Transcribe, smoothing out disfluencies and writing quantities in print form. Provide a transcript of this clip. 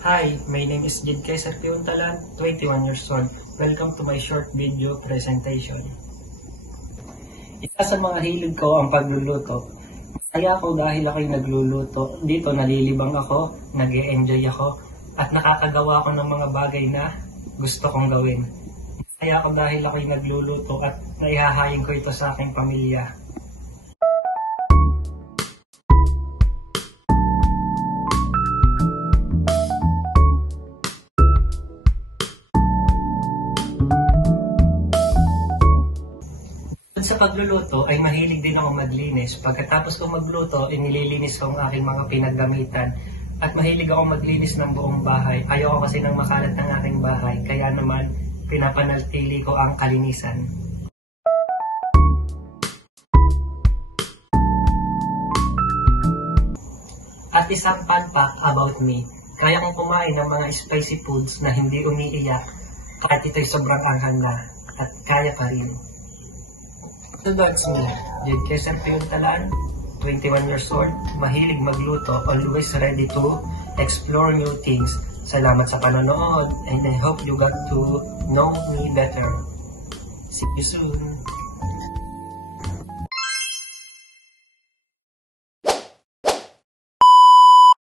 Hi, my name is Jid Kaiser Piuntalan, 21 years old. Welcome to my short video presentation. Isa sa mga hilig ko ang pagluluto. Masaya ako dahil ako'y nagluluto. Dito nalilibang ako, nag-e-enjoy ako, at nakakagawa ako ng mga bagay na gusto kong gawin. Masaya ako dahil ako'y nagluluto at naihahayin ko ito sa aking pamilya. Sa pagluluto ay mahilig din ako maglinis. Pagkatapos kong magluto, nililinis ko ang aking mga pinaggamitan. At mahilig ako maglinis ng buong bahay. Ayoko kasi nang makalat ng aking bahay. Kaya naman, pinapanatili ko ang kalinisan. At isang fun fact about me. Kaya kong kumain ng mga spicy foods na hindi umiiyak kahit ito'y sobrang anghang na. At kaya pa rin. So that's me, Jid Kaiser Piuntalan, 21 years old, mahilig magluto, always ready to explore new things. Salamat sa panonood and I hope you got to know me better. See you soon!